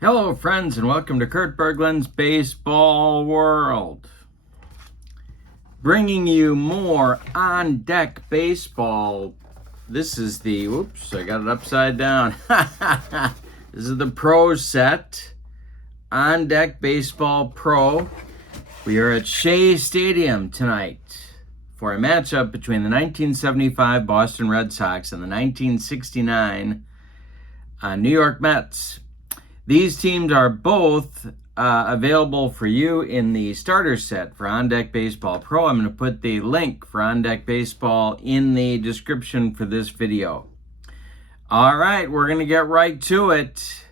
Hello, friends, and welcome to Kurt Berglund's Baseball World. Bringing you more on deck baseball. This is the, whoops, I got it upside down. This is the Pro set, on deck baseball pro. We are at Shea Stadium tonight for a matchup between the 1975 Boston Red Sox and the 1969 New York Mets. These teams are both available for you in the starter set for On Deck Baseball Pro. I'm going to put the link for On Deck Baseball in the description for this video. All right, we're going to get right to it.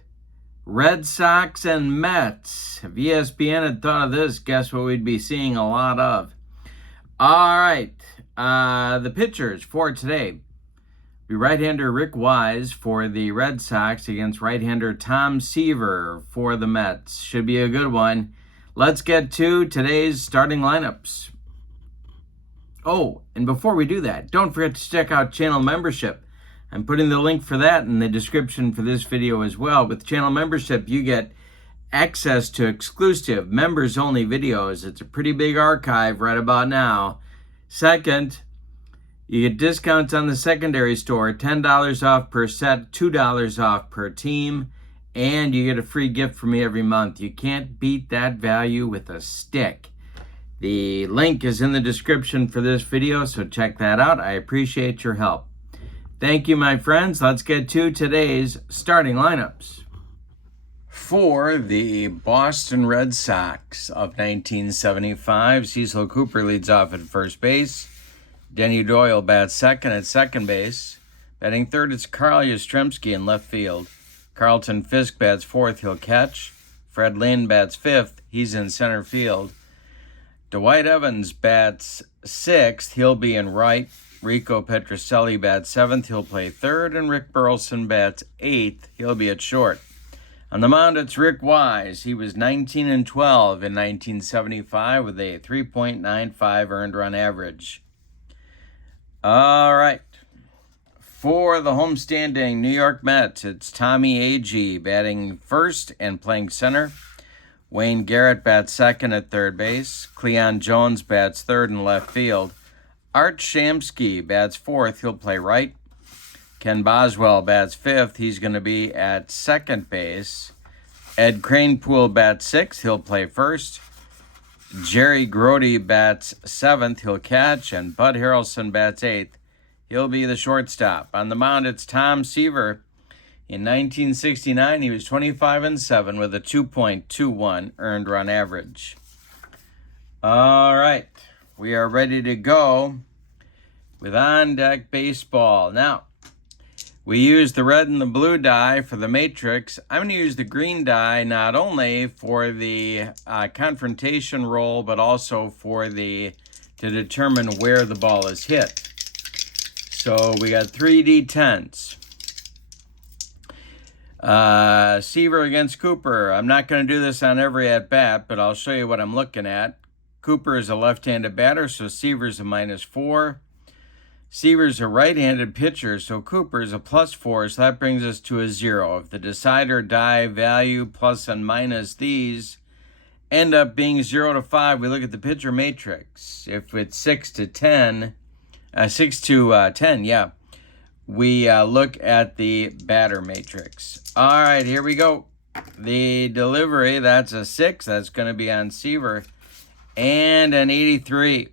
Red Sox and Mets. If ESPN had thought of this, guess what we'd be seeing a lot of? All right, the pitchers for today. Be right-hander Rick Wise for the Red Sox against right-hander Tom Seaver for the Mets. Should be a good one. Let's get to today's starting lineups. Oh, and before we do that, don't forget to check out channel membership. I'm putting the link for that in the description for this video as well. With channel membership, you get access to exclusive members-only videos. It's a pretty big archive right about now. Second, you get discounts on the secondary store, $10 off per set, $2 off per team, and you get a free gift from me every month. You can't beat that value with a stick. The link is in the description for this video, so check that out. I appreciate your help. Thank you, my friends. Let's get to today's starting lineups. For the Boston Red Sox of 1975, Cecil Cooper leads off at first base. Denny Doyle bats second at second base. Batting third, it's Carl Yastrzemski in left field. Carlton Fisk bats fourth, he'll catch. Fred Lynn bats fifth, he's in center field. Dwight Evans bats sixth, he'll be in right. Rico Petrocelli bats seventh, he'll play third. And Rick Burleson bats eighth, he'll be at short. On the mound, it's Rick Wise. He was 19-12 in 1975 with a 3.95 earned run average. All right. For the homestanding New York Mets, it's Tommy Agee batting first and playing center. Wayne Garrett bats second at third base. Cleon Jones bats third in left field. Art Shamsky bats fourth. He'll play right. Ken Boswell bats fifth. He's going to be at second base. Ed Kranepool bats sixth. He'll play first. Jerry Grody bats seventh, he'll catch, and Bud Harrelson bats eighth. He'll be the shortstop. On the mound, it's Tom Seaver. In 1969, he was 25-7 with a 2.21 earned run average. All right, we are ready to go with On Deck Baseball. Now, we use the red and the blue die for the matrix. I'm going to use the green die not only for the confrontation roll, but also for to determine where the ball is hit. So we got 3D10s. Seaver against Cooper. I'm not going to do this on every at-bat, but I'll show you what I'm looking at. Cooper is a left-handed batter, so Seaver's a -4. Seaver's a right-handed pitcher, so Cooper's a +4, so that brings us to a 0. If the decider die value plus and minus these end up being 0 to 5, we look at the pitcher matrix. If it's 6 to 10, yeah, we look at the batter matrix. All right, here we go. The delivery, that's a 6. That's going to be on Seaver. And an 83.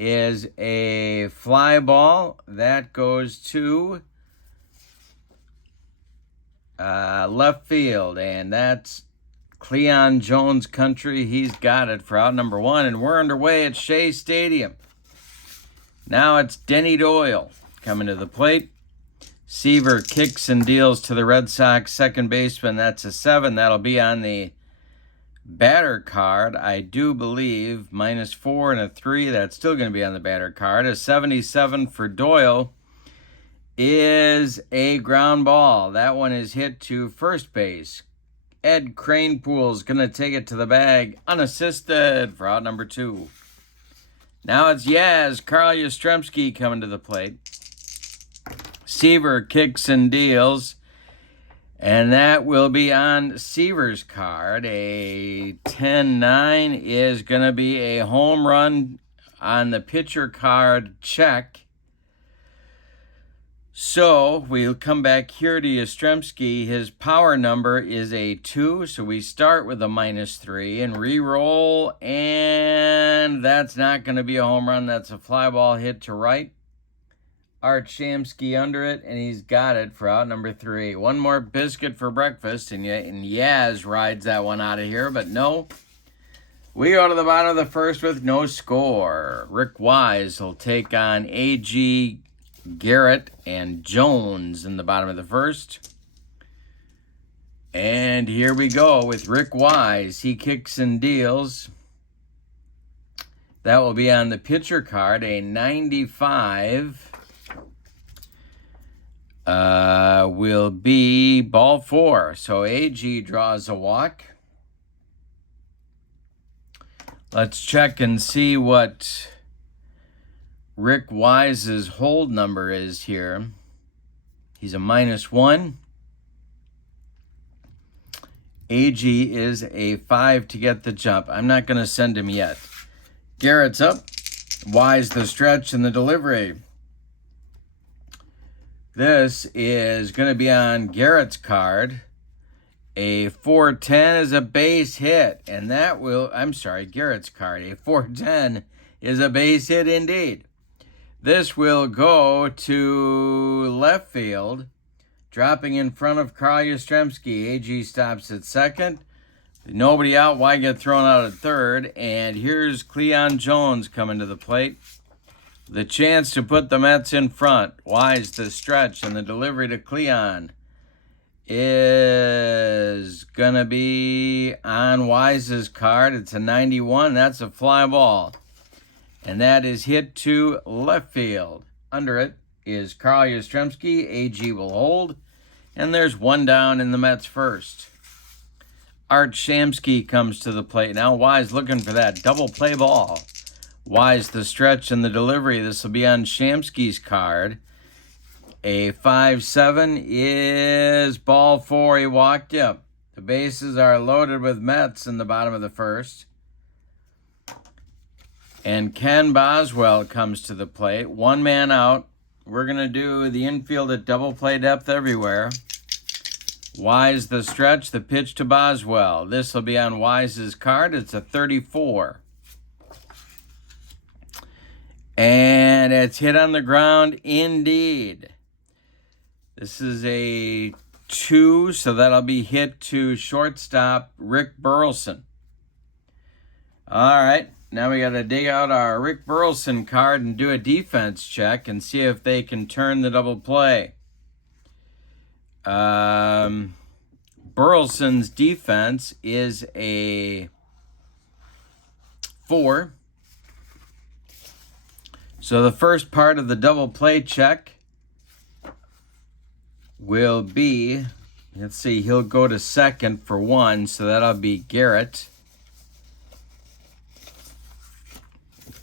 Is a fly ball that goes to left field, and that's Cleon Jones country. He's got it for out number 1, and we're underway at Shea Stadium. Now it's Denny Doyle coming to the plate. Seaver kicks and deals to the Red Sox second baseman. That's a 7. That'll be on the batter card, I do believe, -4 and a 3. That's still going to be on the batter card. A 77 for Doyle is a ground ball. That one is hit to first base. Ed Kranepool's going to take it to the bag unassisted for out number 2. Now it's Carl Yastrzemski coming to the plate. Seaver kicks and deals. And that will be on Seaver's card. A 10-9 is going to be a home run on the pitcher card check. So we'll come back here to Yastrzemski. His power number is a 2, so we start with a -3 and re-roll, and that's not going to be a home run. That's a fly ball hit to right. Art Shamsky under it, and he's got it for out number 3. One more biscuit for breakfast, and Yaz rides that one out of here, but no. We go to the bottom of the first with no score. Rick Wise will take on A.G. Garrett and Jones in the bottom of the first. And here we go with Rick Wise. He kicks and deals. That will be on the pitcher card, a 95. Will be ball 4. So AG draws a walk. Let's check and see what Rick Wise's hold number is here. He's a -1. AG is a 5 to get the jump. I'm not going to send him yet. Garrett's up. Wise the stretch and the delivery. This is going to be on Garrett's card. A 410 is a base hit. And that will, Garrett's card. A 410 is a base hit indeed. This will go to left field, dropping in front of Carl Yastrzemski. AG stops at second. Nobody out. Why get thrown out at third? And here's Cleon Jones coming to the plate. The chance to put the Mets in front. Wise the stretch, and the delivery to Cleon is going to be on Wise's card. It's a 91. That's a fly ball. And that is hit to left field. Under it is Carl Yastrzemski. AG will hold. And there's one down in the Mets first. Art Shamsky comes to the plate. Now Wise looking for that double play ball. Wise the stretch and the delivery. This will be on Shamsky's card. A 5-7 is ball 4. He walked up. The bases are loaded with Mets in the bottom of the first. And Ken Boswell comes to the plate. One man out. We're going to do the infield at double play depth everywhere. Wise the stretch, the pitch to Boswell. This will be on Wise's card. It's a 34. And it's hit on the ground indeed. This is a 2, so that'll be hit to shortstop Rick Burleson. All right. Now we got to dig out our Rick Burleson card and do a defense check and see if they can turn the double play. Burleson's defense is a 4. So the first part of the double play check will be, let's see, he'll go to second for 1, so that'll be Garrett.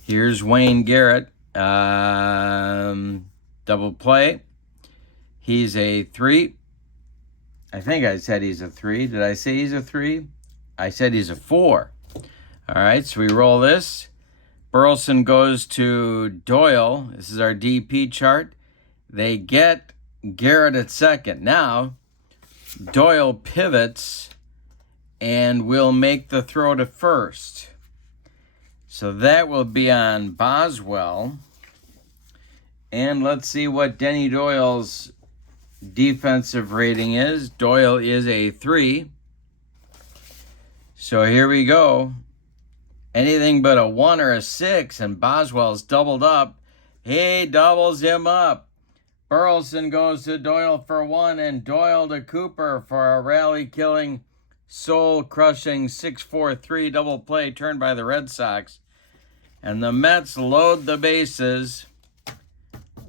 Here's Wayne Garrett. Double play. He's a 3. I think I said he's a 3. Did I say he's a 3? I said he's a 4. All right, so we roll this. Burleson goes to Doyle. This is our DP chart. They get Garrett at second. Now, Doyle pivots and will make the throw to first. So that will be on Boswell. And let's see what Denny Doyle's defensive rating is. Doyle is a 3. So here we go. Anything but a 1 or a 6, and Boswell's doubled up. He doubles him up. Burleson goes to Doyle for 1, and Doyle to Cooper for a rally-killing, soul-crushing 6-4-3 double play turned by the Red Sox. And the Mets load the bases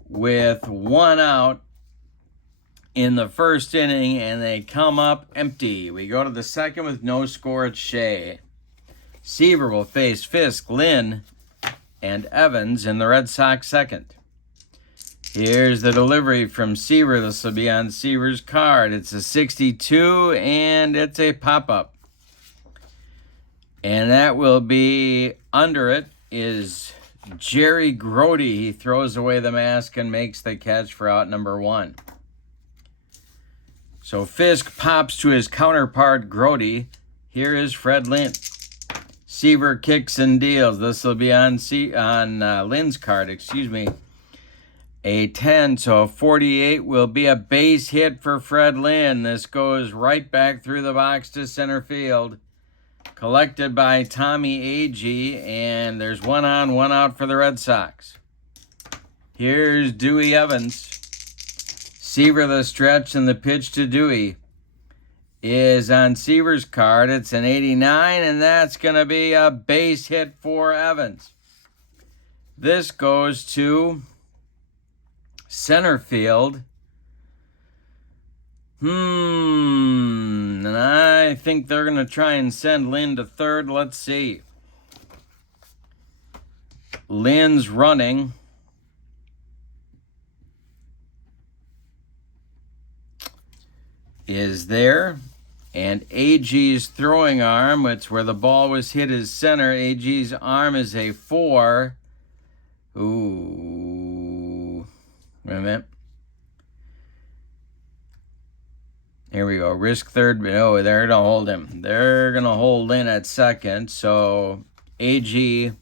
with 1 out in the first inning, and they come up empty. We go to the second with no score at Shea. Seaver will face Fisk, Lynn, and Evans in the Red Sox second. Here's the delivery from Seaver. This will be on Seaver's card. It's a 62, and it's a pop-up. And that will be, under it is Jerry Grody. He throws away the mask and makes the catch for out number 1. So Fisk pops to his counterpart, Grody. Here is Fred Lynn. Seaver kicks and deals. This will be on Lynn's card, a 10, so a 48 will be a base hit for Fred Lynn. This goes right back through the box to center field. Collected by Tommy Agee, and there's 1 on, 1 out for the Red Sox. Here's Dewey Evans. Seaver the stretch, and the pitch to Dewey is on Seaver's card. It's an 89, and that's going to be a base hit for Evans. This goes to center field. And I think they're going to try and send Lynn to third. Let's see. Lynn's running. Is there. And Agee's throwing arm, it's where the ball was hit, is center. Agee's arm is a 4. Ooh. Wait a minute. Here we go. Risk third. Oh, they're going to hold him. They're going to hold Lynn at second. So Agee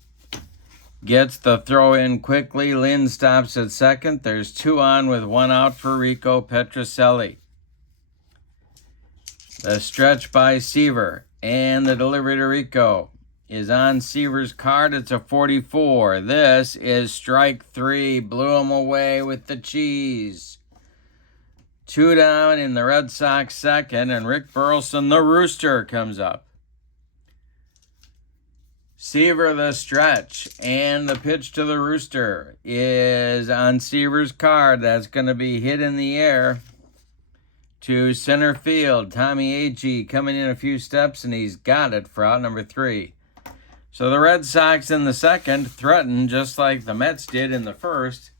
gets the throw in quickly. Lynn stops at second. There's 2 on with 1 out for Rico Petrocelli. The stretch by Seaver and the delivery to Rico is on Seaver's card. It's a 44. This is strike 3. Blew him away with the cheese. 2 down in the Red Sox second, and Rick Burleson, the Rooster, comes up. Seaver the stretch, and the pitch to the Rooster is on Seaver's card. That's going to be hit in the air to center field. Tommy Agee coming in a few steps, and he's got it for out number 3. So the Red Sox in the second threaten just like the Mets did in the first.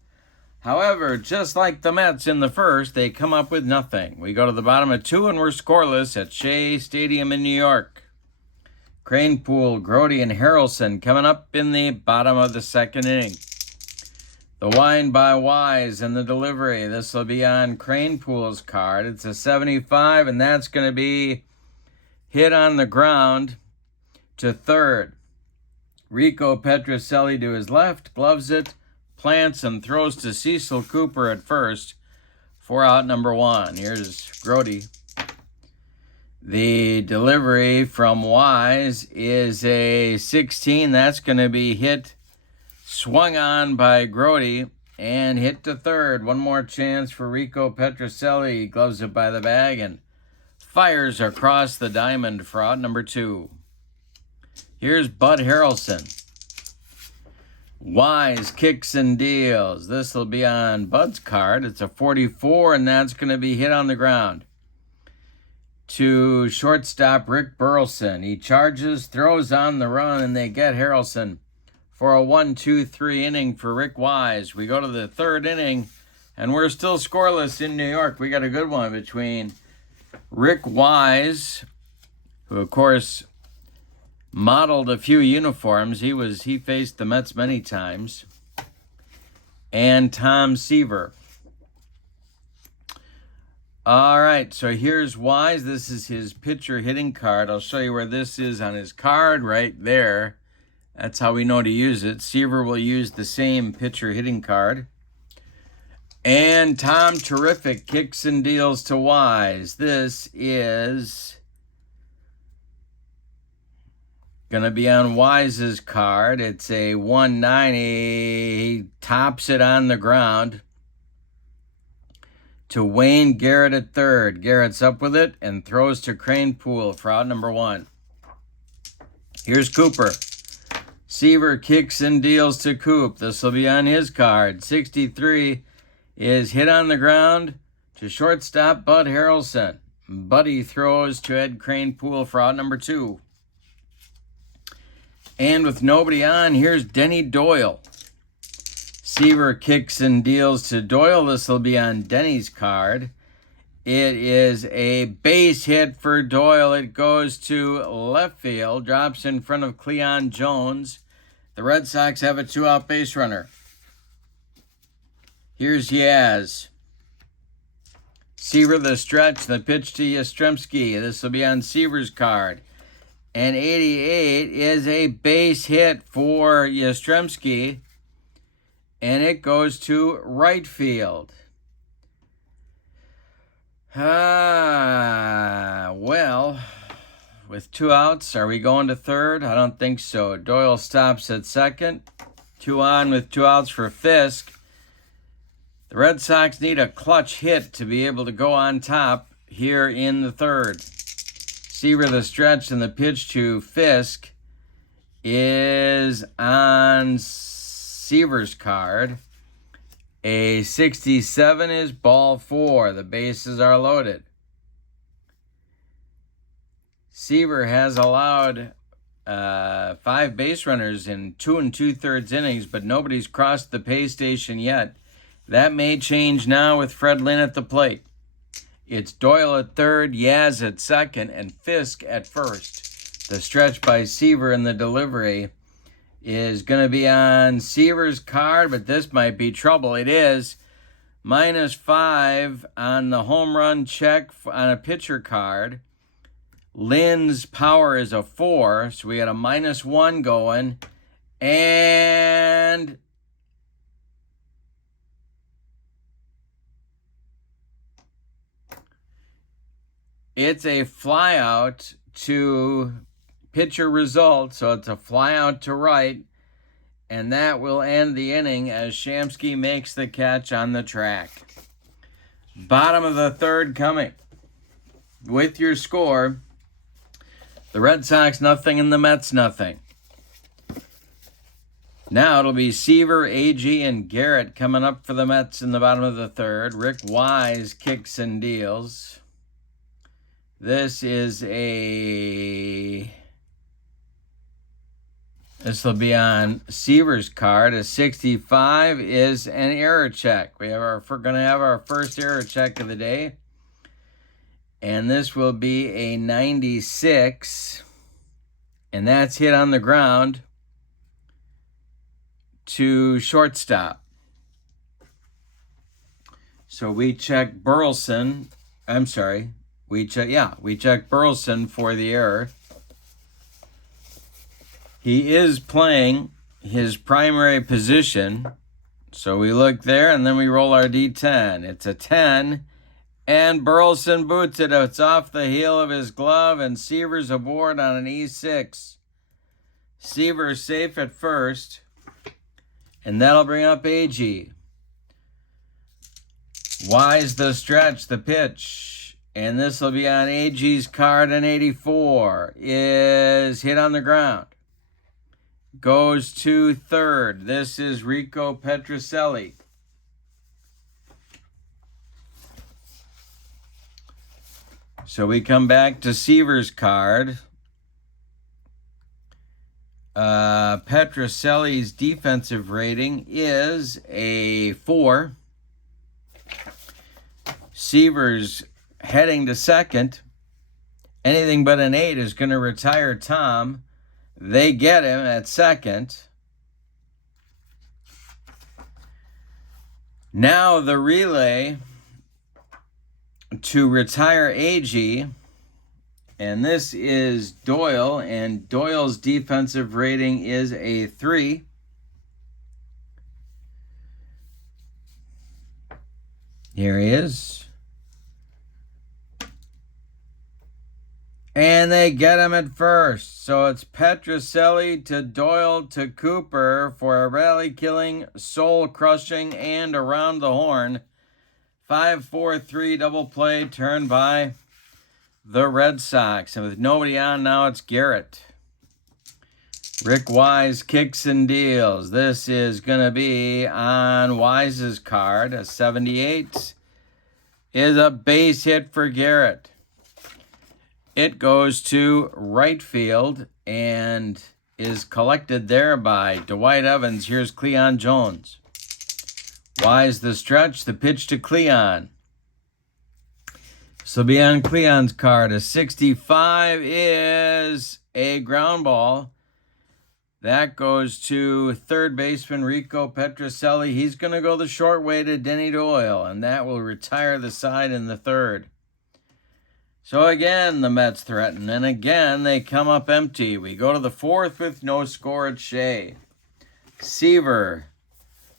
However, just like the Mets in the first, they come up with nothing. We go to the bottom of 2, and we're scoreless at Shea Stadium in New York. Cranepool, Grody, and Harrelson coming up in the bottom of the second inning. The wind by Wise and the delivery. This will be on Cranepool's card. It's a 75, and that's going to be hit on the ground to third. Rico Petrocelli to his left, gloves it, plants, and throws to Cecil Cooper at first for out number 1. Here's Grody. The delivery from Wise is a 16. That's going to be hit, swung on by Grody, and hit to third. One more chance for Rico Petrocelli. He gloves it by the bag and fires across the diamond for out number 2. Here's Bud Harrelson. Wise kicks and deals. This will be on Bud's card. It's a 44, and that's going to be hit on the ground to shortstop Rick Burleson. He charges, throws on the run, and they get Harrelson for a 1-2-3 inning for Rick Wise. We go to the third inning, and we're still scoreless in New York. We got a good one between Rick Wise, who, of course, modeled a few uniforms. He faced the Mets many times. And Tom Seaver. All right, so here's Wise. This is his pitcher hitting card. I'll show you where this is on his card right there. That's how we know to use it. Seaver will use the same pitcher hitting card. And Tom Terrific kicks and deals to Wise. This is going to be on Wise's card. It's a 190. He tops it on the ground to Wayne Garrett at third. Garrett's up with it and throws to Cranepool for out number 1. Here's Cooper. Seaver kicks and deals to Coop. This will be on his card. 63 is hit on the ground to shortstop Bud Harrelson. Buddy throws to Ed Cranepool for out number 2. And with nobody on, here's Denny Doyle. Seaver kicks and deals to Doyle. This will be on Denny's card. It is a base hit for Doyle. It goes to left field, drops in front of Cleon Jones. The Red Sox have a 2-out base runner. Here's Yaz. Seaver the stretch, the pitch to Yastrzemski. This will be on Seaver's card. And 88 is a base hit for Yastrzemski. And it goes to right field. Well, with 2 outs, are we going to third? I don't think so. Doyle stops at second. 2 on with 2 outs for Fisk. The Red Sox need a clutch hit to be able to go on top here in the third. Seaver the stretch, and the pitch to Fisk is on Seaver's card. A 67 is ball 4. The bases are loaded. Seaver has allowed 5 base runners in 2 2/3 innings, but nobody's crossed the pay station yet. That may change now with Fred Lynn at the plate. It's Doyle at third, Yaz at second, and Fisk at first. The stretch by Seaver in the delivery is going to be on Seaver's card, but this might be trouble. It is -5 on the home run check on a pitcher card. Lynn's power is a 4, so we got a -1 going. And it's a flyout to pitcher result, so it's a flyout to right, and that will end the inning as Shamsky makes the catch on the track. Bottom of the third coming. With your score, the Red Sox nothing and the Mets nothing. Now it'll be Seaver, Agee, and Garrett coming up for the Mets in the bottom of the third. Rick Wise kicks and deals. This will be on Seaver's card. A 65 is an error check. We're going to have our first error check of the day. And this will be a 96. And that's hit on the ground to shortstop. So we check Burleson. I'm sorry. We check Burleson for the error. He is playing his primary position. So we look there, and then we roll our D10. It's a 10, and Burleson boots it. It's off the heel of his glove, and Seaver's aboard on an E6. Seaver safe at first, and that'll bring up Agee. Wise the stretch, the pitch. And this will be on Agee's card. An 84 is hit on the ground. Goes to third. This is Rico Petrocelli. So we come back to Seaver's card. Petrocelli's defensive rating is a 4. Seaver's heading to second. Anything but an 8 is going to retire Tom. They get him at second. Now the relay to retire Agee. And this is Doyle. And Doyle's defensive rating is a 3. Here he is. And they get him at first. So it's Petrocelli to Doyle to Cooper for a rally-killing, soul-crushing, and around the horn 5-4-3 double play turned by the Red Sox. And with nobody on now, it's Garrett. Rick Wise kicks and deals. This is going to be on Wise's card. A 78 is a base hit for Garrett. It goes to right field and is collected there by Dwight Evans. Here's Cleon Jones. Wise the stretch, the pitch to Cleon. So be on Cleon's card. A 65 is a ground ball. That goes to third baseman Rico Petrocelli. He's going to go the short way to Denny Doyle, and that will retire the side in the third. So again, the Mets threaten, and again, they come up empty. We go to the fourth with no score at Shea. Seaver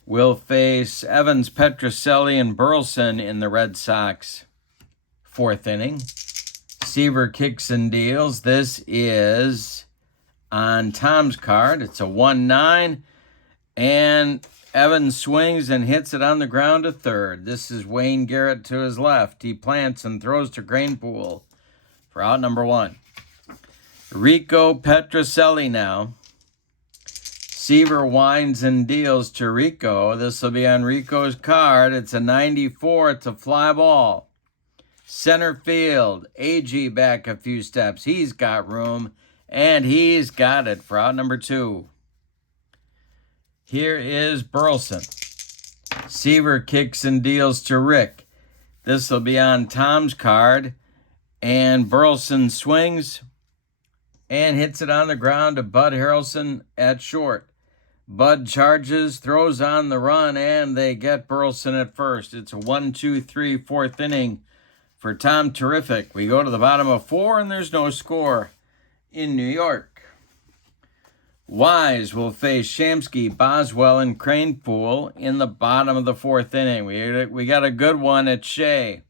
will face Evans, Petrocelli, and Burleson in the Red Sox fourth inning. Seaver kicks and deals. This is on Tom's card. It's a 1-9, and Evans swings and hits it on the ground to third. This is Wayne Garrett to his left. He plants and throws to Cranepool for out number 1. Rico Petrocelli now. Seaver winds and deals to Rico. This will be on Rico's card. It's a 94. It's a fly ball. Center field. AG back a few steps. He's got room, and he's got it for out number 2. Here is Burleson. Seaver kicks and deals to Rick. This will be on Tom's card, and Burleson swings and hits it on the ground to Bud Harrelson at short. Bud charges, throws on the run, and they get Burleson at first. It's a 1-2-3 fourth inning for Tom Terrific. We go to the bottom of 4, and there's no score in New York. Wise will face Shamsky, Boswell, and Cranepool in the bottom of the fourth inning. We got a good one at Shea.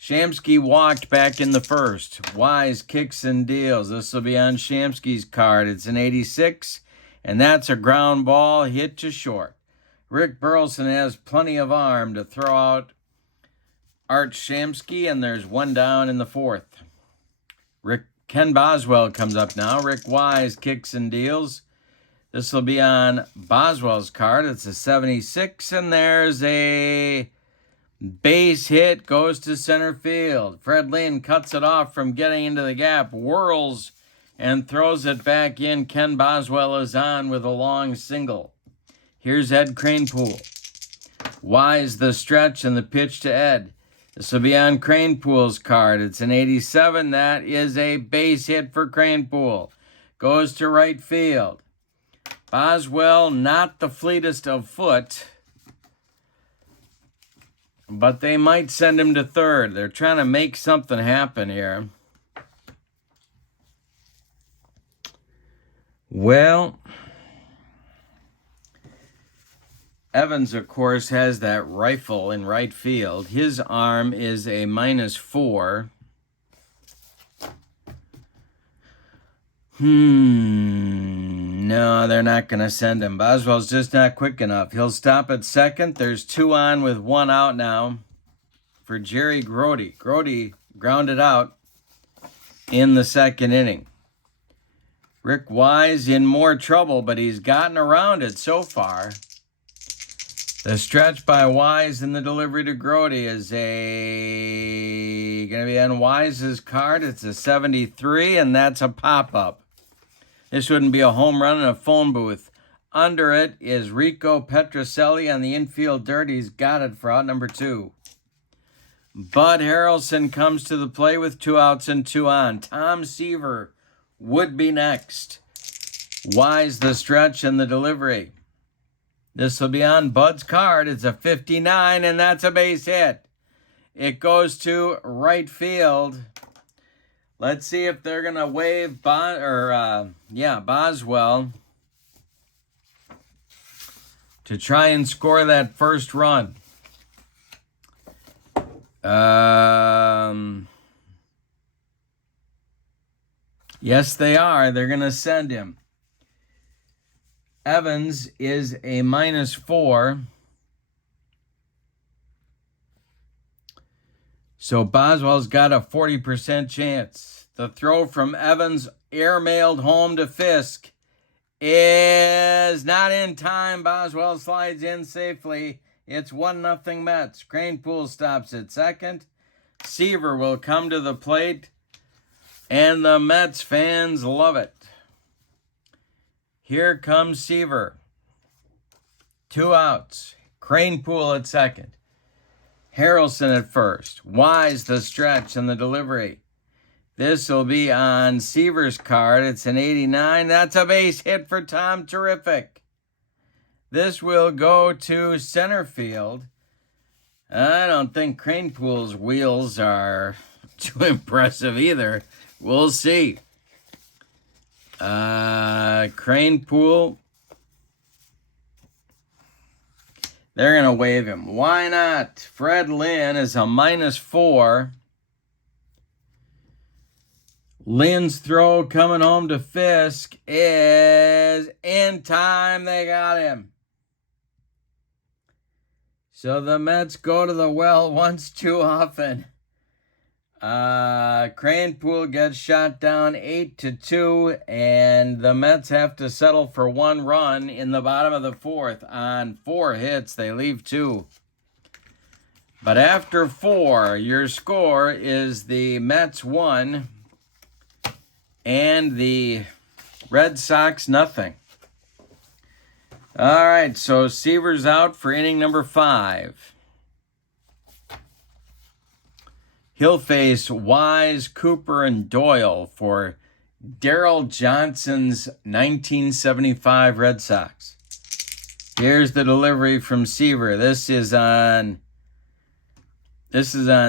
Shamsky walked back in the first. Wise kicks and deals. This will be on Shamsky's card. It's an 86. And that's a ground ball hit to short. Rick Burleson has plenty of arm to throw out Art Shamsky, and there's one down in the fourth. Ken Boswell comes up now. Rick Wise kicks and deals. This will be on Boswell's card. It's a 76, and there's a base hit, goes to center field. Fred Lynn cuts it off from getting into the gap, whirls and throws it back in. Ken Boswell is on with a long single. Here's Ed Cranepool. Wise the stretch and the pitch to Ed. This will be on Cranepool's card. It's an 87. That is a base hit for Cranepool. Goes to right field. Boswell, not the fleetest of foot, but they might send him to third. They're trying to make something happen here. Well, Evans, of course, has that rifle in right field. His arm is a -4. No, they're not going to send him. Boswell's just not quick enough. He'll stop at second. There's 2 on with 1 out now for Jerry Grody. Grody grounded out in the second inning. Rick Wise in more trouble, but he's gotten around it so far. The stretch by Wise and the delivery to Grody is going to be on Wise's card. It's a 73, and that's a pop-up. This wouldn't be a home run in a phone booth. Under it is Rico Petrocelli on the infield dirt. He's got it for out number 2. Bud Harrelson comes to the plate with 2 outs and 2 on. Tom Seaver would be next. Wise the stretch and the delivery. This will be on Bud's card. It's a 59, and that's a base hit. It goes to right field. Let's see if they're going to wave Boswell to try and score that first run. Yes, they are. They're going to send him. Evans is a -4. So Boswell's got a 40% chance. The throw from Evans, airmailed home to Fisk, is not in time. Boswell slides in safely. It's 1-0 Mets. Cranepool stops at second. Seaver will come to the plate, and the Mets fans love it. Here comes Seaver. 2 outs. Cranepool at second. Harrelson at first. Wise the stretch and the delivery. This will be on Seaver's card. It's an 89. That's a base hit for Tom. Terrific. This will go to center field. I don't think Cranepool's wheels are too impressive either. We'll see. Cranepool. They're going to waive him. Why not? Fred Lynn is a -4. Lynn's throw coming home to Fisk is in time. They got him. So the Mets go to the well once too often. Cranepool gets shot down 8-2, and the Mets have to settle for 1 run in the bottom of the 4th. On 4 hits, they leave 2. But after 4, your score is the Mets 1 and the Red Sox nothing. All right, so Seaver's out for inning number 5. He'll face Wise, Cooper, and Doyle for Darrell Johnson's 1975 Red Sox. Here's the delivery from Seaver. This is on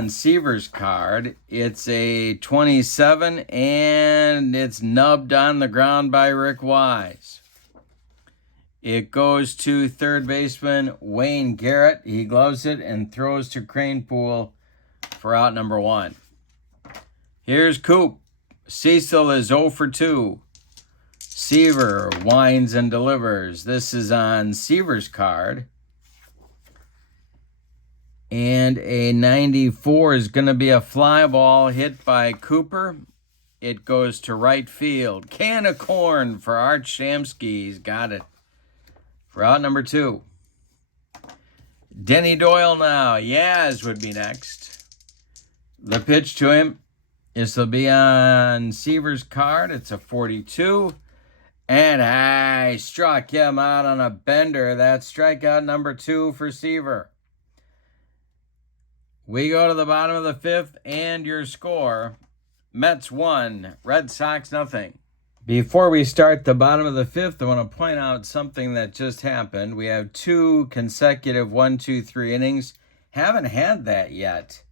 Seaver's card. It's a 27, and it's nubbed on the ground by Rick Wise. It goes to third baseman Wayne Garrett. He gloves it and throws to Cranepool for out number 1. Here's Coop. Cecil is 0 for 2. Seaver winds and delivers. This is on Seaver's card. And a 94 is going to be a fly ball hit by Cooper. It goes to right field. Can of corn for Art Shamsky. He's got it. For out number 2. Denny Doyle now. Yaz would be next. The pitch to him. This will be on Seaver's card. It's a 42. And I struck him out on a bender. That's strikeout number 2 for Seaver. We go to the bottom of the 5th, and your score, Mets 1, Red Sox nothing. Before we start the bottom of the 5th, I want to point out something that just happened. We have 2 consecutive 1-2-3 innings. Haven't had that yet.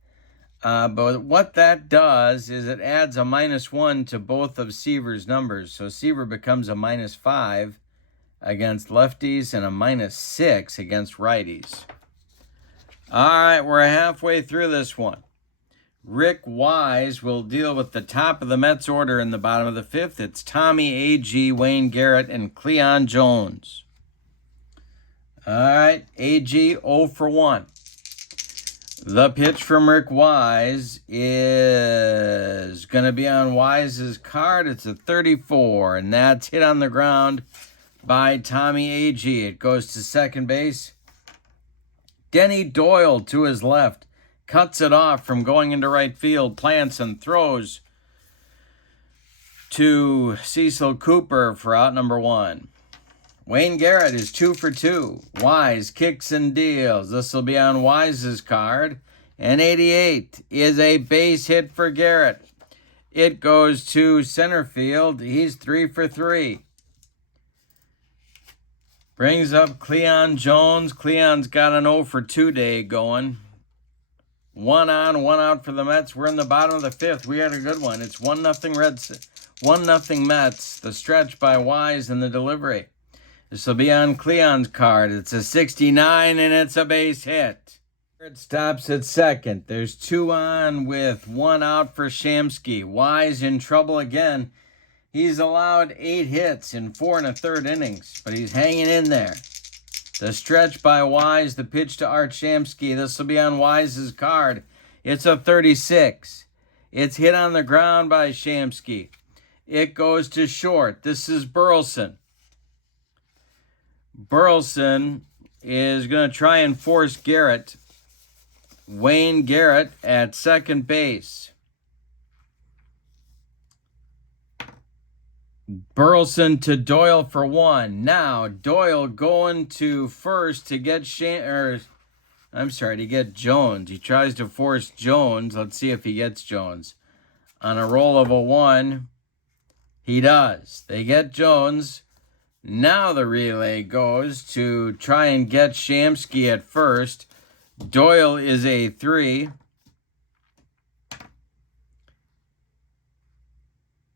But what that does is it adds a -1 to both of Seaver's numbers. So Seaver becomes a -5 against lefties and a -6 against righties. All right, we're halfway through this one. Rick Wise will deal with the top of the Mets order in the bottom of the 5th. It's Tommy A.G., Wayne Garrett, and Cleon Jones. All right, A.G. 0 for 1. The pitch from Rick Wise is going to be on Wise's card. It's a 34, and that's hit on the ground by Tommy A.G. It goes to second base. Denny Doyle to his left. Cuts it off from going into right field, plants and throws to Cecil Cooper for out number 1. Wayne Garrett is 2 for 2. Wise kicks and deals. This will be on Wise's card. And 88 is a base hit for Garrett. It goes to center field. He's 3 for 3. Brings up Cleon Jones. Cleon's got an 0 for 2 day going. 1 on, 1 out for the Mets. We're in the bottom of the 5th. We had a good one. It's 1-0 Reds, 1-0 Mets. The stretch by Wise and the delivery. This will be on Cleon's card. It's a 69, and it's a base hit. It stops at second. There's 2 on with 1 out for Shamsky. Wise in trouble again. He's allowed 8 hits in 4 1/3 innings, but he's hanging in there. The stretch by Wise, the pitch to Art Shamsky. This will be on Wise's card. It's a 36. It's hit on the ground by Shamsky. It goes to short. This is Burleson. Burleson is going to try and force Garrett. Wayne Garrett at second base. Burleson to Doyle for 1. Now Doyle going to first to get to get Jones. He tries to force Jones. Let's see if he gets Jones. On a roll of a 1, he does. They get Jones. Now the relay goes to try and get Shamsky at first. Doyle is a 3.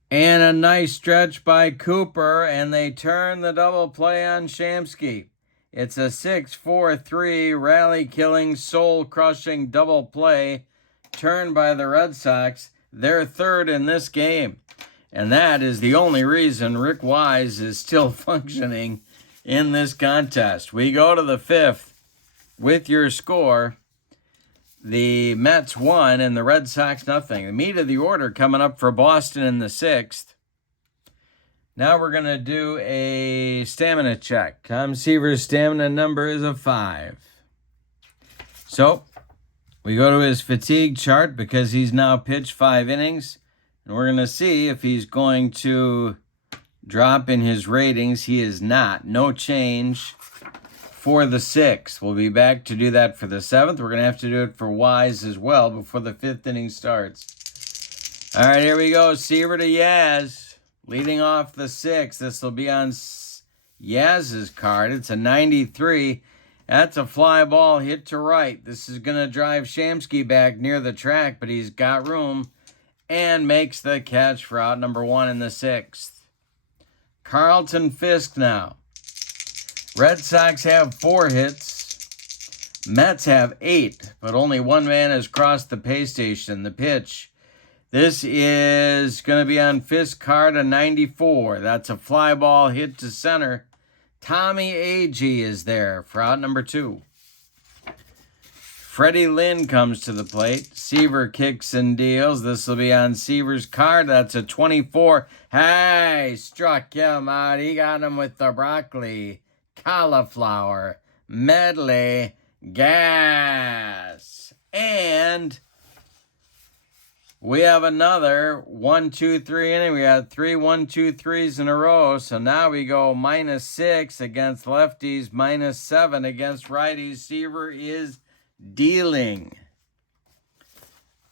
And a nice stretch by Cooper, and they turn the double play on Shamsky. It's a 6-4-3 rally-killing, soul-crushing double play turned by the Red Sox. They're third in this game. And that is the only reason Rick Wise is still functioning in this contest. We go to the 5th with your score. The Mets 1 and the Red Sox nothing. The meat of the order coming up for Boston in the 6th. Now we're going to do a stamina check. Tom Seaver's stamina number is a 5. So we go to his fatigue chart because he's now pitched 5 innings. And we're going to see if he's going to drop in his ratings. He is not. No change for the 6th. We'll be back to do that for the 7th. We're going to have to do it for Wise as well before the 5th inning starts. All right, here we go. Seaver to Yaz. Leading off the 6th. This will be on Yaz's card. It's a 93. That's a fly ball hit to right. This is going to drive Shamsky back near the track, but he's got room and makes the catch for out number 1 in the 6th. Carlton Fisk now. Red Sox have 4 hits. Mets have 8, but only one man has crossed the pay station. The pitch. This is going to be on Fisk's card, a 94. That's a fly ball hit to center. Tommy Agee is there for out number 2. Freddie Lynn comes to the plate. Seaver kicks and deals. This will be on Seaver's card. That's a 24. Hey, struck him out. He got him with the broccoli, cauliflower, medley, gas. And we have another 1-2-3 inning. We had 3 1-2-3s in a row. So now we go -6 against lefties, -7 against righties. Seaver is dealing.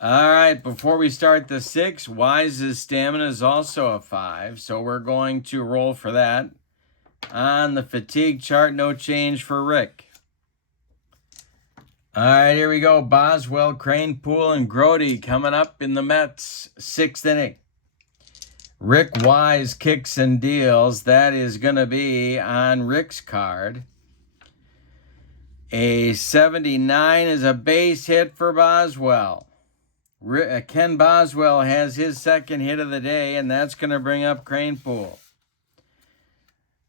All right, before we start the 6th, Wise's stamina is also a 5. So we're going to roll for that. On the fatigue chart, no change for Rick. All right, here we go. Boswell, Cranepool, and Grody coming up in the Mets' 6th inning. Rick Wise kicks and deals. That is going to be on Rick's card. A 79 is a base hit for Boswell. Ken Boswell has his 2nd hit of the day, and that's going to bring up Cranepool.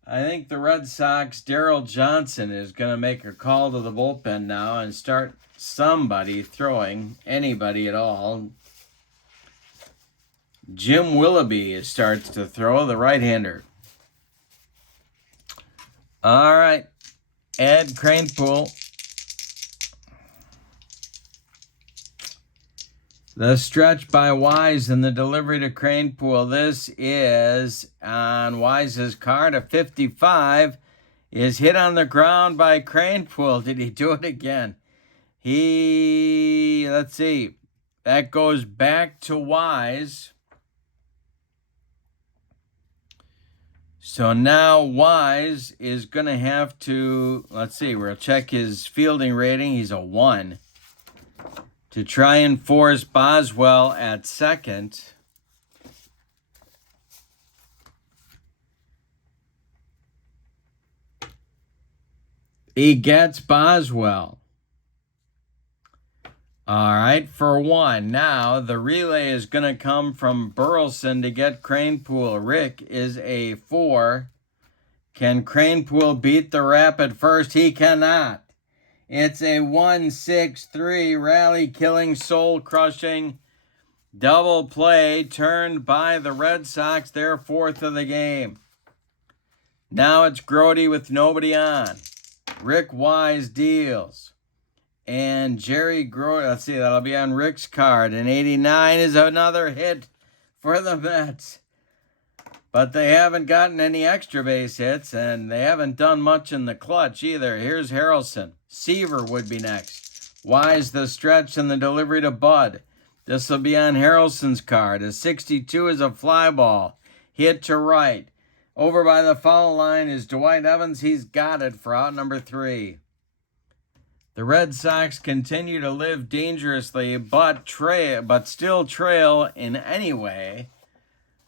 I think the Red Sox, Darryl Johnson, is going to make a call to the bullpen now and start somebody throwing, anybody at all. Jim Willoughby starts to throw, the right-hander. All right, Ed Cranepool. The stretch by Wise and the delivery to Cranepool. This is on Wise's card. A 55 is hit on the ground by Cranepool. Did he do it again? Let's see. That goes back to Wise. So now Wise is going to have to, let's see, we'll check his fielding rating. He's a 1. To try and force Boswell at 2nd. He gets Boswell. All right, for 1. Now, the relay is going to come from Burleson to get Cranepool. Rick is a 4. Can Cranepool beat the Rapid first? He cannot. It's a 1-6-3 rally-killing, soul-crushing double play turned by the Red Sox, their 4th of the game. Now it's Grody with nobody on. Rick Wise deals. And Jerry Grody, let's see, that'll be on Rick's card. And 89 is another hit for the Mets. But they haven't gotten any extra base hits, and they haven't done much in the clutch either. Here's Harrelson. Seaver would be next. Wise the stretch and the delivery to Bud. This will be on Harrelson's card. A 62 is a fly ball. Hit to right. Over by the foul line is Dwight Evans. He's got it for out number 3. The Red Sox continue to live dangerously, but still trail in any way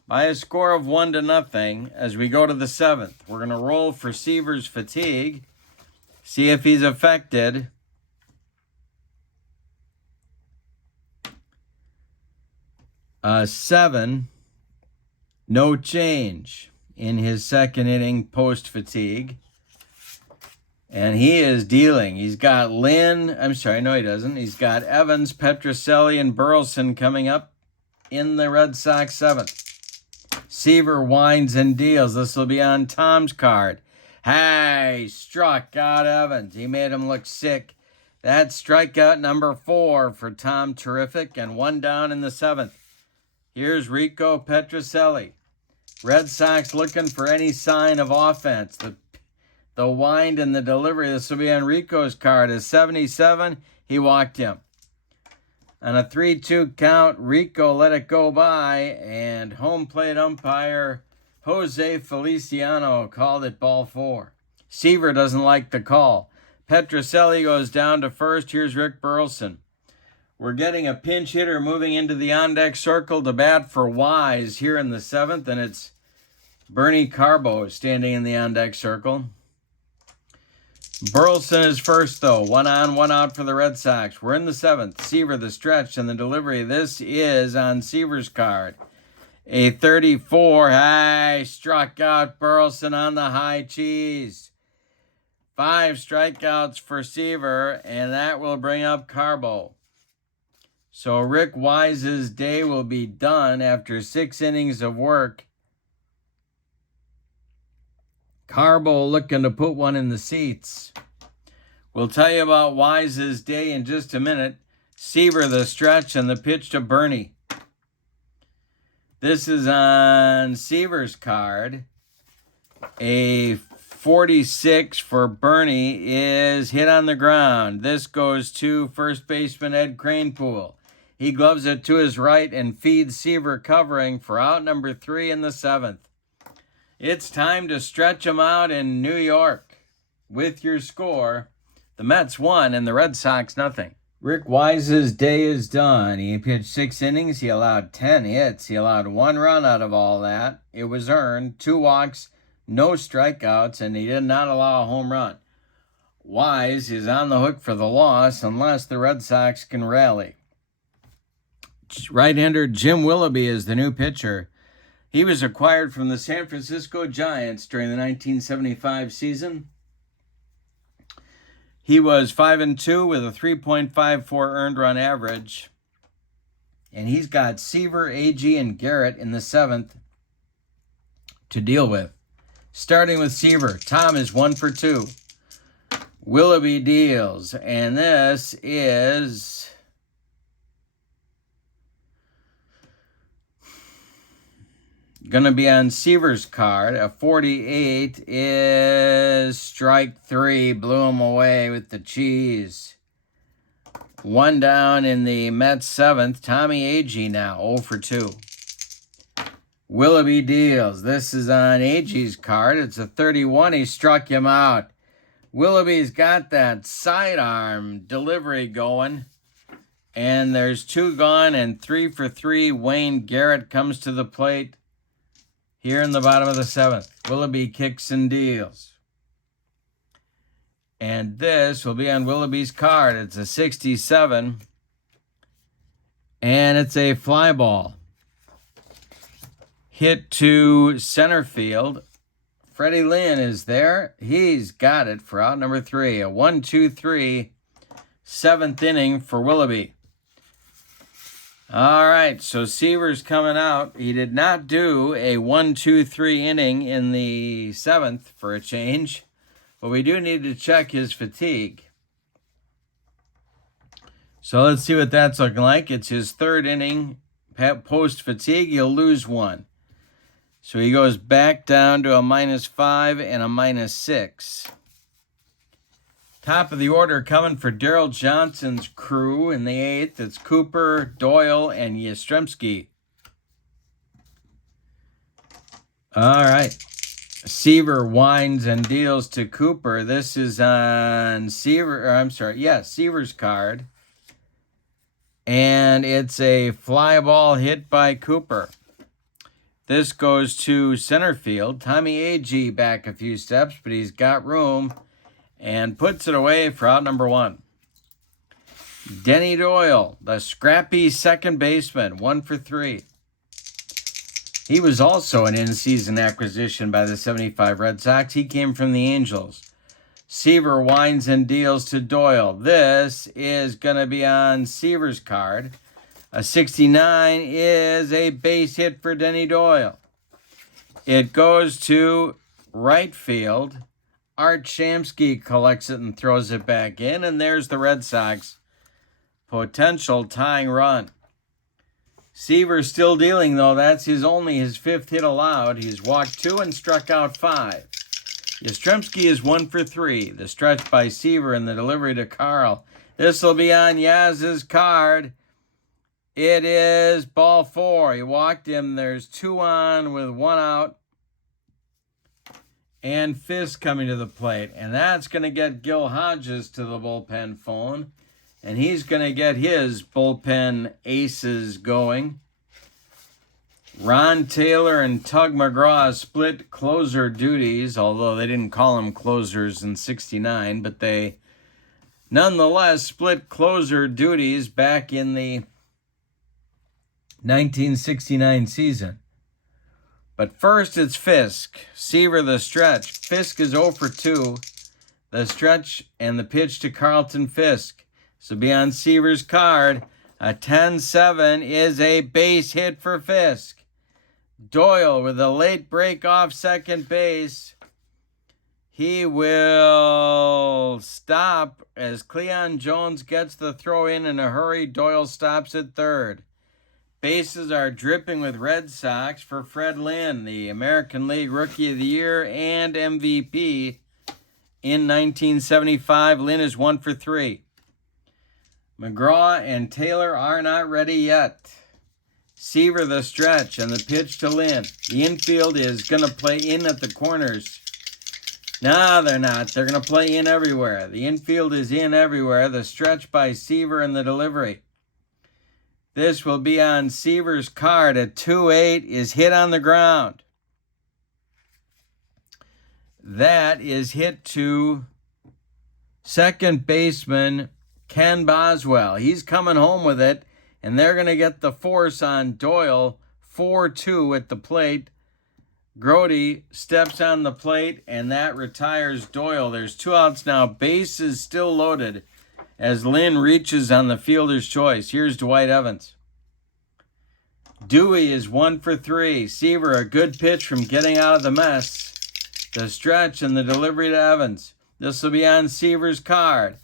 by a score of 1-0 as we go to the 7th. We're going to roll for Seaver's fatigue, see if he's affected. Seven, no change in his second inning post-fatigue. And he is dealing. He's got he doesn't. He's got Evans, Petrocelli, and Burleson coming up in the Red Sox 7th. Seaver winds and deals. This will be on Tom's card. Hey, struck out Evans. He made him look sick. That's strikeout number 4 for Tom. Terrific. And 1 down in the 7th. Here's Rico Petrocelli. Red Sox looking for any sign of offense. The wind and the delivery. This will be on Rico's card. A 77. He walked him. On a 3-2 count, Rico let it go by, and home plate umpire Jose Feliciano called it ball 4. Seaver doesn't like the call. Petrocelli goes down to first. Here's Rick Burleson. We're getting a pinch hitter moving into the on-deck circle to bat for Wise here in the 7th, and it's Bernie Carbo standing in the on-deck circle. Burleson is first, though. 1 on, 1 out for the Red Sox. We're in the 7th. Seaver, the stretch, and the delivery. This is on Seaver's card. A 34. Hey, struck out Burleson on the high cheese. 5 strikeouts for Seaver, and that will bring up Carbo. So Rick Wise's day will be done after 6 innings of work. Carbo looking to put one in the seats. We'll tell you about Wise's day in just a minute. Seaver, the stretch, and the pitch to Bernie. This is on Seaver's card. A 46 for Bernie is hit on the ground. This goes to first baseman Ed Kranepool. He gloves it to his right and feeds Seaver covering for out number 3 in the 7th. It's time to stretch them out in New York. With your score, the Mets 1 and the Red Sox nothing. Rick Wise's day is done. He pitched 6 innings. He allowed 10 hits. He allowed 1 run out of all that. It was earned. 2 walks, no strikeouts, and he did not allow a home run. Wise is on the hook for the loss unless the Red Sox can rally. Right-hander Jim Willoughby is the new pitcher. He was acquired from the San Francisco Giants during the 1975 season. He was 5-2 with a 3.54 earned run average. And he's got Seaver, Agee, and Garrett in the 7th to deal with. Starting with Seaver, Tom is 1 for 2. Willoughby deals, and this is going to be on Seaver's card. A 48 is strike 3. Blew him away with the cheese. 1 down in the Mets 7th. Tommy Agee now 0 for 2. Willoughby deals. This is on Agee's card. It's a 31. He struck him out. Willoughby's got that sidearm delivery going. And there's 2 gone and 3 for 3. Wayne Garrett comes to the plate here in the bottom of the 7th. Willoughby kicks and deals. And this will be on Willoughby's card. It's a 67. And it's a fly ball. Hit to center field. Freddie Lynn is there. He's got it for out number 3. A 1-2-3, 7th inning for Willoughby. All right, so Seaver's coming out. He did not do a 1-2-3 inning in the 7th for a change, but we do need to check his fatigue. So let's see what that's looking like. It's his 3rd inning post-fatigue. He'll lose 1. So he goes back down to a -5 and a -6. Top of the order coming for Daryl Johnson's crew in the 8th. It's Cooper, Doyle, and Yastrzemski. All right. Seaver winds and deals to Cooper. This is on Seaver's card. And it's a fly ball hit by Cooper. This goes to center field. Tommy A.G. back a few steps, but he's got room and puts it away for out number 1. Denny Doyle, the scrappy second baseman, 1 for 3. He was also an in-season acquisition by the 75 Red Sox. He came from the Angels. Seaver winds and deals to Doyle. This is going to be on Seaver's card. A 69 is a base hit for Denny Doyle. It goes to right field. Art Shamsky collects it and throws it back in, and there's the Red Sox potential tying run. Seaver still dealing, though. That's only his 5th hit allowed. He's walked 2 and struck out 5. Yastrzemski is 1 for 3. The stretch by Seaver and the delivery to Carl. This will be on Yaz's card. It is ball 4. He walked him. There's 2 on with 1 out. And Fisk coming to the plate. And that's going to get Gil Hodges to the bullpen phone. And he's going to get his bullpen aces going. Ron Taylor and Tug McGraw split closer duties, although they didn't call them closers in '69, but they nonetheless split closer duties back in the 1969 season. But first it's Fisk. Seaver the stretch. Fisk is 0 for 2. The stretch and the pitch to Carlton Fisk. So be on Seaver's card. A 10-7 is a base hit for Fisk. Doyle with a late break off second base. He will stop as Cleon Jones gets the throw in a hurry. Doyle stops at third. Bases are dripping with Red Sox for Fred Lynn, the American League Rookie of the Year and MVP in 1975. Lynn is 1 for 3. McGraw and Taylor are not ready yet. Seaver the stretch and the pitch to Lynn. The infield is going to play in at the corners. No, they're not. They're going to play in everywhere. The infield is in everywhere. The stretch by Seaver and the delivery. This will be on Seaver's card. A 2-8 is hit on the ground. That is hit to second baseman Ken Boswell. He's coming home with it, and they're going to get the force on Doyle. 4-2 at the plate. Grody steps on the plate, and that retires Doyle. There's 2 outs now. Bases still loaded as Lynn reaches on the fielder's choice. Here's Dwight Evans. Dewey is 1 for 3. Seaver, a good pitch from getting out of the mess. The stretch and the delivery to Evans. This will be on Seaver's card.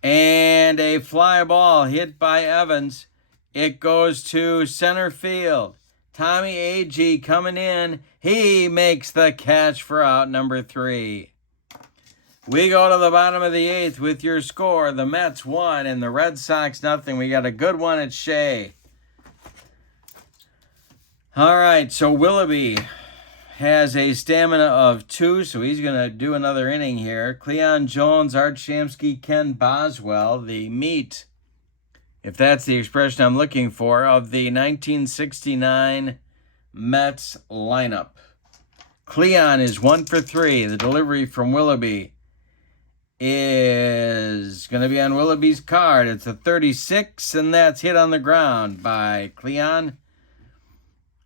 And a fly ball hit by Evans. It goes to center field. Tommy A.G. coming in. He makes the catch for out number 3. We go to the bottom of the 8th with your score. The Mets 1 and the Red Sox nothing. We got a good one at Shea. All right, so Willoughby has a stamina of 2, so he's going to do another inning here. Cleon Jones, Art Shamsky, Ken Boswell, the meat, if that's the expression I'm looking for, of the 1969 Mets lineup. Cleon is 1 for 3. The delivery from Willoughby is going to be on Willoughby's card. It's a 36, and that's hit on the ground by Cleon.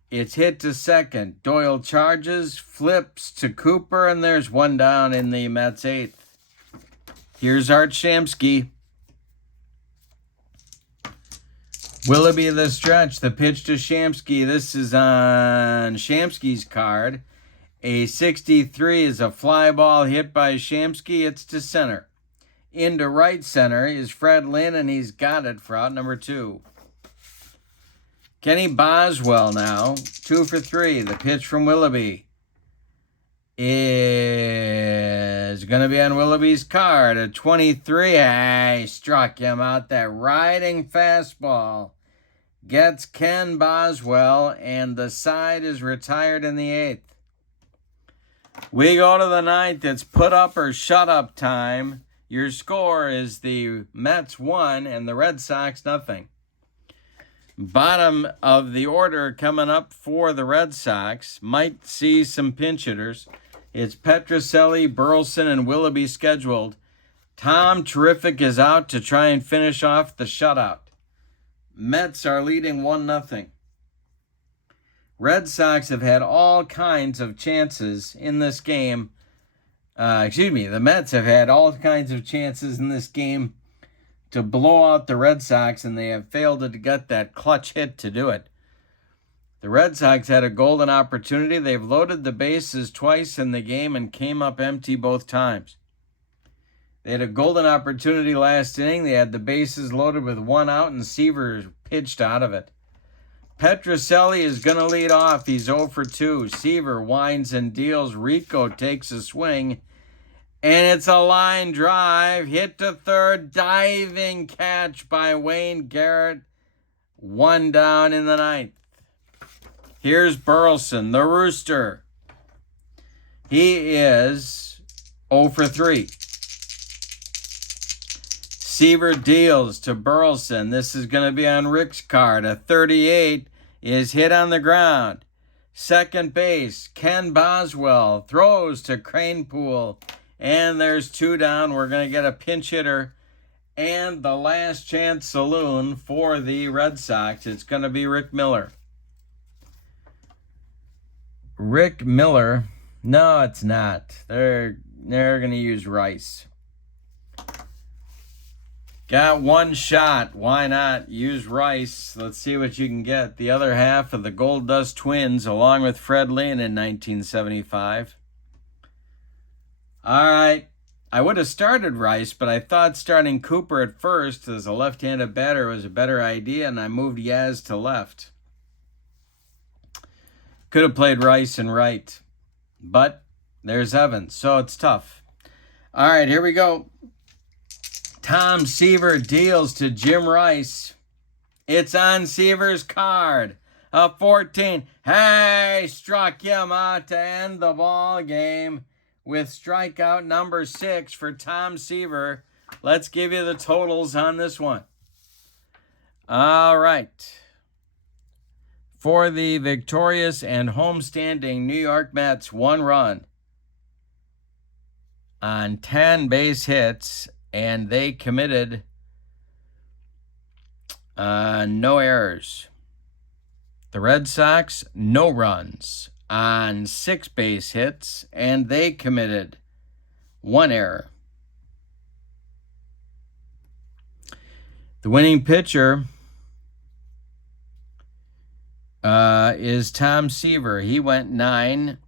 It's hit to second. Doyle charges, flips to Cooper, and there's 1 down in the Mets 8th. Here's Art Shamsky. Willoughby the stretch, the pitch to Shamsky. This is on Shamsky's card. A 63 is a fly ball hit by Shamsky. It's to center. Into right center is Fred Lynn, and he's got it for out number 2. Kenny Boswell now, 2 for 3. The pitch from Willoughby is going to be on Willoughby's card. A 23. I struck him out. That riding fastball gets Ken Boswell, and the side is retired in the 8th. We go to the 9th. It's put up or shut up time. Your score is the Mets 1 and the Red Sox nothing. Bottom of the order coming up for the Red Sox. Might see some pinch hitters. It's Petrocelli, Burleson, and Willoughby scheduled. Tom Terrific is out to try and finish off the shutout. Mets are leading 1-0. Red Sox have had all kinds of chances in this game. The Mets have had all kinds of chances in this game to blow out the Red Sox, and they have failed to get that clutch hit to do it. The Red Sox had a golden opportunity. They've loaded the bases twice in the game and came up empty both times. They had a golden opportunity last inning. They had the bases loaded with 1 out, and Seaver pitched out of it. Petrocelli is going to lead off. He's 0 for 2. Seaver winds and deals. Rico takes a swing, and it's a line drive. Hit to third. Diving catch by Wayne Garrett. 1 down in the 9th. Here's Burleson, the Rooster. He is 0 for 3. Seaver deals to Burleson. This is going to be on Rick's card. A 38 is hit on the ground. Second base, Ken Boswell throws to Cranepool. And there's 2 down. We're going to get a pinch hitter. And the last chance saloon for the Red Sox. It's going to be Rick Miller. Rick Miller. No, it's not. They're going to use Rice. Got 1 shot. Why not use Rice? Let's see what you can get. The other half of the Gold Dust Twins, along with Fred Lynn in 1975. All right. I would have started Rice, but I thought starting Cooper at first as a left-handed batter was a better idea, and I moved Yaz to left. Could have played Rice and right, but there's Evans, so it's tough. All right, here we go. Tom Seaver deals to Jim Rice. It's on Seaver's card. A 14. Hey, struck him out to end the ball game with strikeout number 6 for Tom Seaver. Let's give you the totals on this one. All right. For the victorious and homestanding New York Mets, 1 run on 10 base hits, and they committed no errors. The Red Sox, no runs on 6 base hits, and they committed 1 error. The winning pitcher is Tom Seaver. He went 9.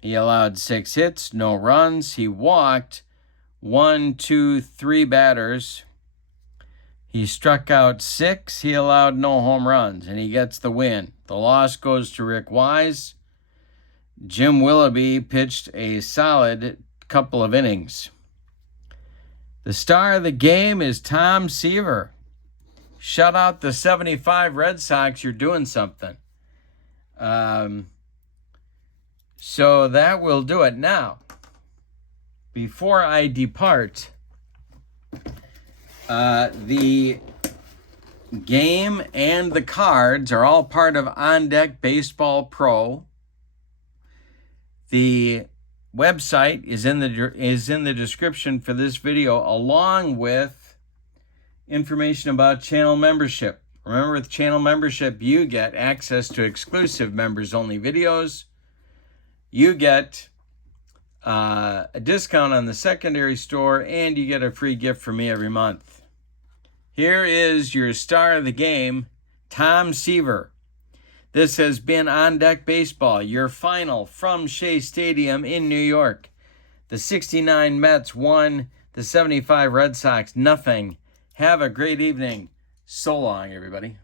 He allowed 6 hits, no runs. He walked 3 batters. He struck out 6. He allowed no home runs, and he gets the win. The loss goes to Rick Wise. Jim Willoughby pitched a solid couple of innings. The star of the game is Tom Seaver. Shut out the 75 Red Sox. You're doing something. So that will do it. Now, before I depart, the game and the cards are all part of On Deck Baseball Pro. The website is in the description for this video, along with information about channel membership. Remember, with channel membership, you get access to exclusive members-only videos. You get a discount on the secondary store, and you get a free gift from me every month. Here is your star of the game, Tom Seaver. This has been On Deck Baseball, your final from Shea Stadium in New York. The 69 Mets won, the 75 Red Sox nothing. Have a great evening. So long, everybody.